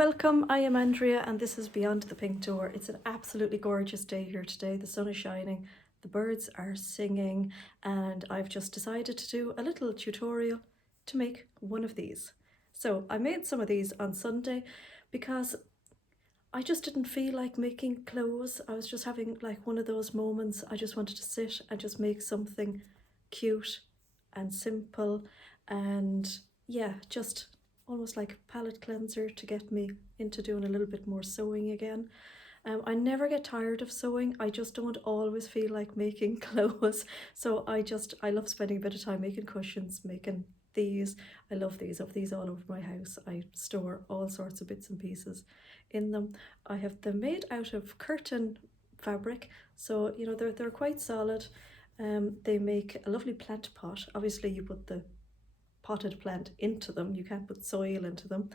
welcome. I am Andrea and this is Beyond the Pink Door. It's an absolutely gorgeous day here today. The sun is shining, the birds are singing, and I've just decided to do a little tutorial to make one of these. So I made some of these on Sunday because I just didn't feel like making clothes. I was just having like one of those moments. I just wanted to sit and just make something cute and simple, and yeah, just almost like a palette cleanser to get me into doing a little bit more sewing again. I never get tired of sewing. I just don't always feel like making clothes. So I love spending a bit of time making cushions, making these. I love these. I have these all over my house. I store all sorts of bits and pieces in them. I have them made out of curtain fabric, so you know they're quite solid. They make a lovely plant pot. Obviously you put the potted plant into them, you can't put soil into them,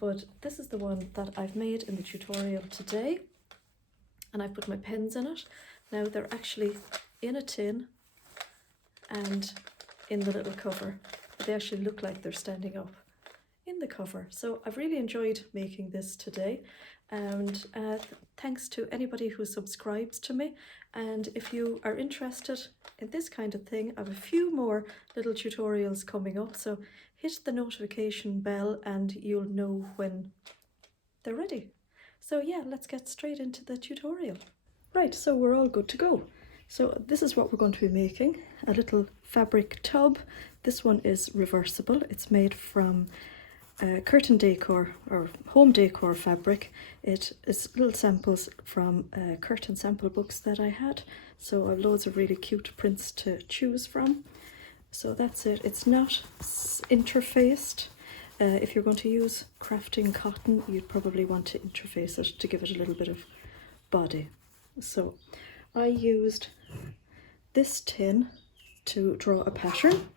but this is the one that I've made in the tutorial today, and I put my pens in it. Now they're actually in a tin and in the little cover, but they actually look like they're standing up in the cover. So I've really enjoyed making this today, and thanks to anybody who subscribes to me. And if you are interested in this kind of thing, I have a few more little tutorials coming up, so hit the notification bell and you'll know when they're ready. So yeah, let's get straight into the tutorial. Right, so we're all good to go. So this is what we're going to be making, a little fabric tub. This one is reversible. It's made from curtain decor or home decor fabric. It is little samples from curtain sample books that I had, so I have loads of really cute prints to choose from. So that's it. It's not interfaced. If you're going to use crafting cotton, you'd probably want to interface it to give it a little bit of body. So I used this tin to draw a pattern.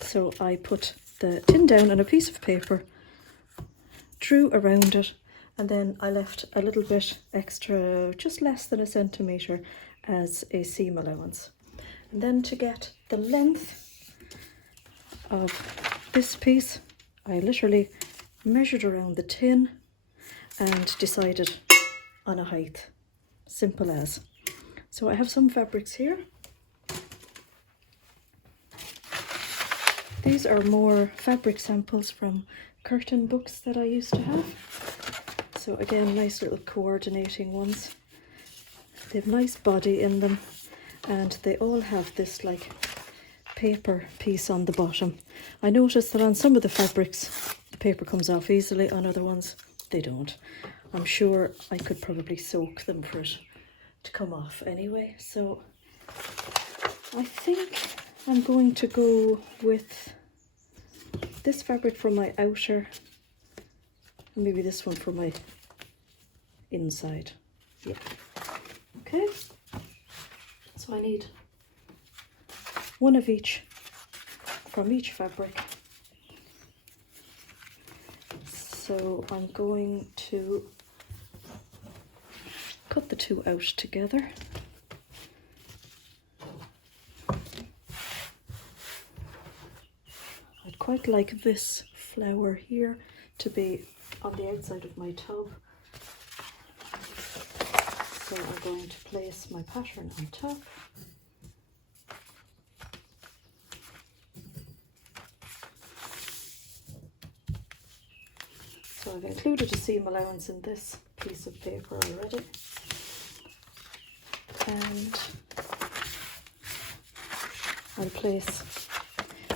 So I put the tin down on a piece of paper, drew around it, and then I left a little bit extra, just less than a centimetre, as a seam allowance. And then to get the length of this piece, I literally measured around the tin and decided on a height. Simple as. So I have some fabrics here. These are more fabric samples from curtain books that I used to have. So again, nice little coordinating ones. They have nice body in them, and they all have this like paper piece on the bottom. I noticed that on some of the fabrics the paper comes off easily, on other ones they don't. I'm sure I could probably soak them for it to come off anyway. So I think I'm going to go with this fabric for my outer, and maybe this one for my inside. Yeah. Okay. So I need one of each from each fabric. So I'm going to cut the two out together. I'd quite like this flower here to be on the outside of my tub. So I'm going to place my pattern on top. So I've included a seam allowance in this piece of paper already. And I'll place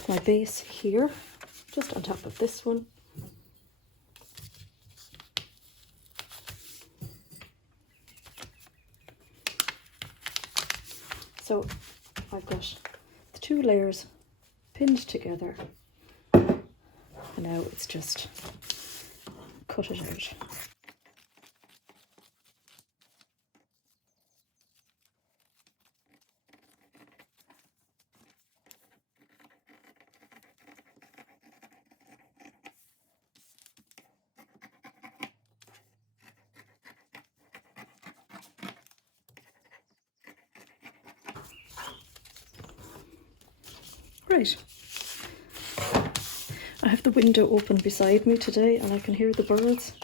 my base here, just on top of this one. So I've got the two layers pinned together, and now it's just cut it out. Right, I have the window open beside me today and I can hear the birds,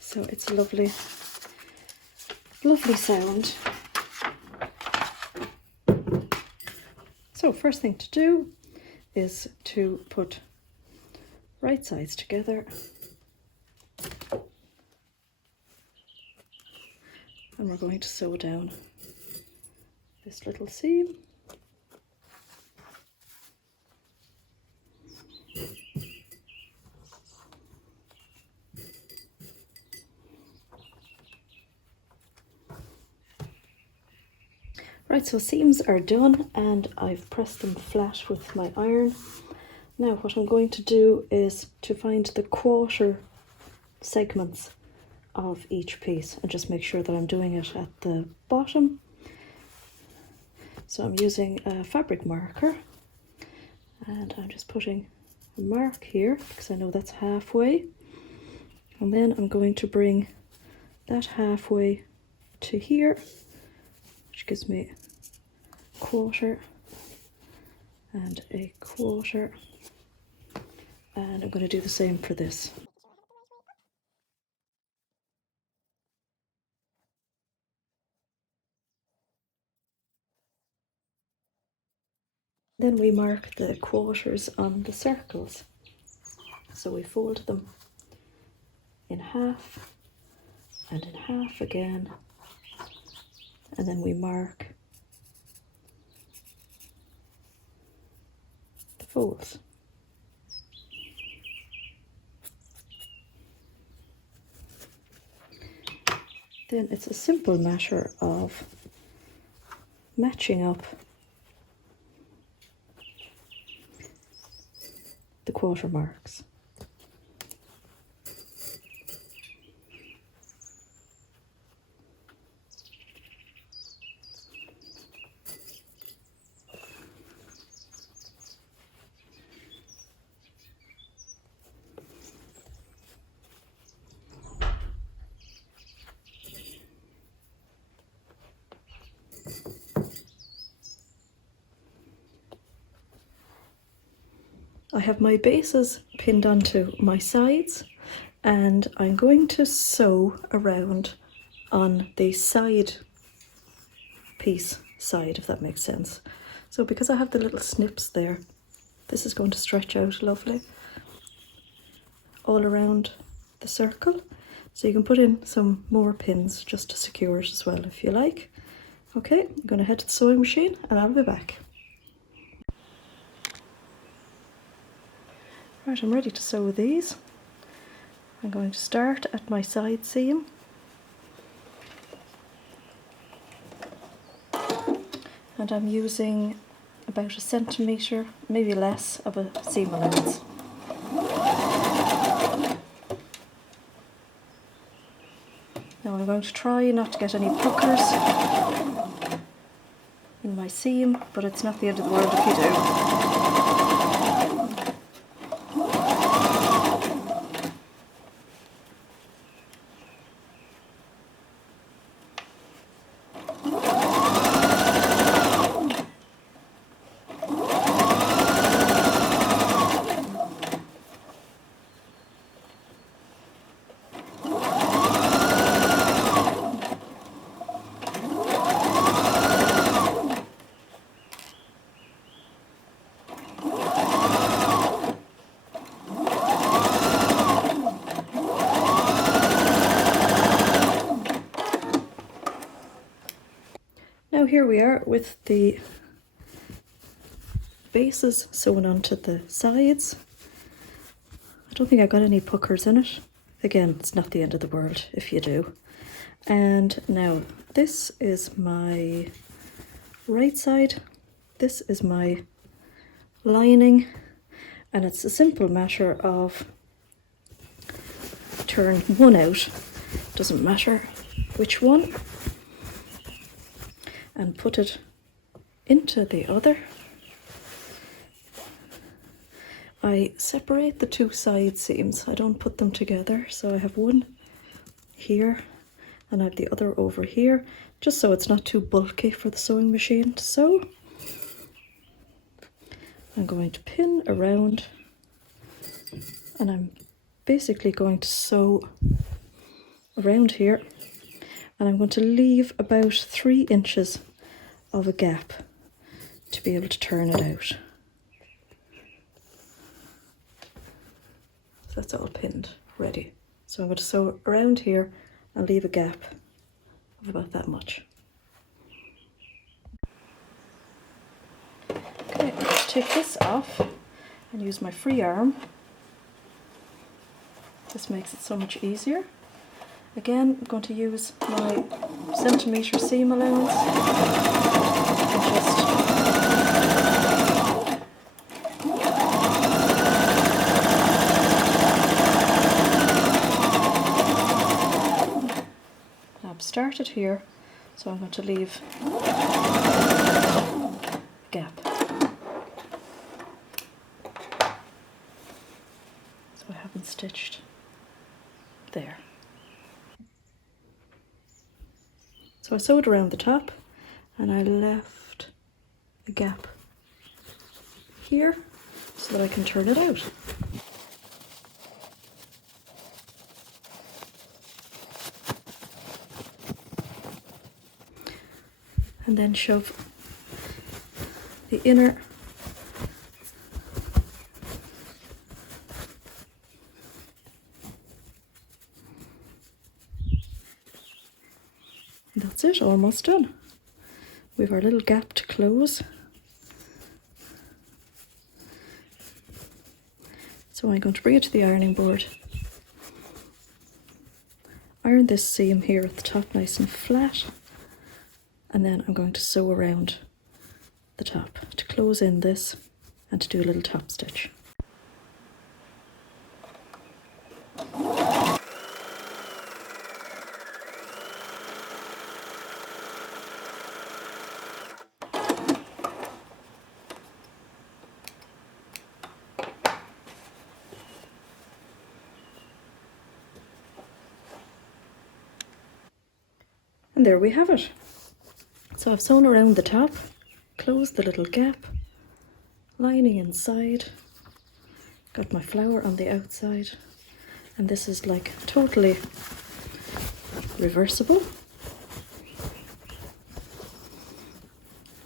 so it's a lovely, lovely sound. So first thing to do is to put right sides together, and we're going to sew down this little seam. Right, so seams are done and I've pressed them flat with my iron. Now what I'm going to do is to find the quarter segments of each piece and just make sure that I'm doing it at the bottom. So I'm using a fabric marker and I'm just putting a mark here because I know that's halfway, and then I'm going to bring that halfway to here, which gives me a quarter and a quarter, and I'm going to do the same for this. Then we mark the quarters on the circles, so we fold them in half and in half again, and then we mark the folds. Then it's a simple matter of matching up the quarter marks. I have my bases pinned onto my sides and I'm going to sew around on the side piece side, if that makes sense. So because I have the little snips there, this is going to stretch out lovely all around the circle. So you can put in some more pins just to secure it as well if you like. Okay, I'm going to head to the sewing machine and I'll be back. Right, I'm ready to sew these. I'm going to start at my side seam. And I'm using about 1 centimetre, maybe less, of a seam allowance. Now I'm going to try not to get any puckers in my seam, but it's not the end of the world if you do. Now here we are with the bases sewn onto the sides. I don't think I got any puckers in it. Again, it's not the end of the world if you do. And now this is my right side, this is my lining, and it's a simple matter of turn one out, doesn't matter which one, and put it into the other. I separate the two side seams, I don't put them together, so I have one here and I have the other over here, just so it's not too bulky for the sewing machine to sew. I'm going to pin around And I'm basically going to sew around here, and I'm going to leave about 3 inches of a gap to be able to turn it out. So that's all pinned, ready. So I'm going to sew around here and leave a gap of about that much. Okay, let's take this off and use my free arm. This makes it so much easier. Again, I'm going to use my centimetre seam allowance and just I've started here, so I'm going to leave a gap. So I haven't stitched there. So I sewed around the top and I left a gap here so that I can turn it out. And then shove the inner and that's it, almost done. We have our little gap to close. So I'm going to bring it to the ironing board. Iron this seam here at the top nice and flat. And then I'm going to sew around the top to close in this and to do a little top stitch. And there we have it. So I've sewn around the top, closed the little gap, lining inside, got my flower on the outside, and this is like totally reversible.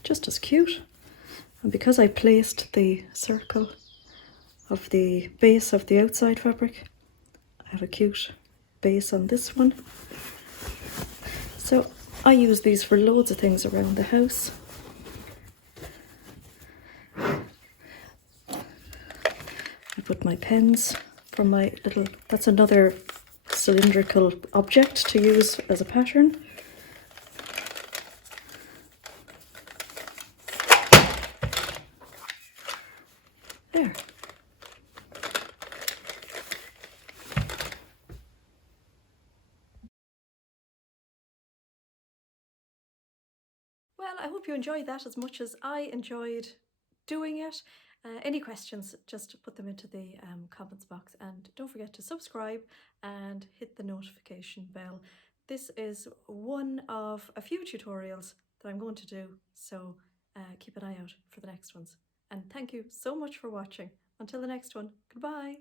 Just as cute. And because I placed the circle of the base of the outside fabric, I have a cute base on this one. So I use these for loads of things around the house. I put my pens from my little, that's another cylindrical object to use as a pattern. There. Well, I hope you enjoyed that as much as I enjoyed doing it. Any questions, just put them into the comments box, and don't forget to subscribe and hit the notification bell. This is one of a few tutorials that I'm going to do, so keep an eye out for the next ones. And thank you so much for watching. Until the next one, goodbye.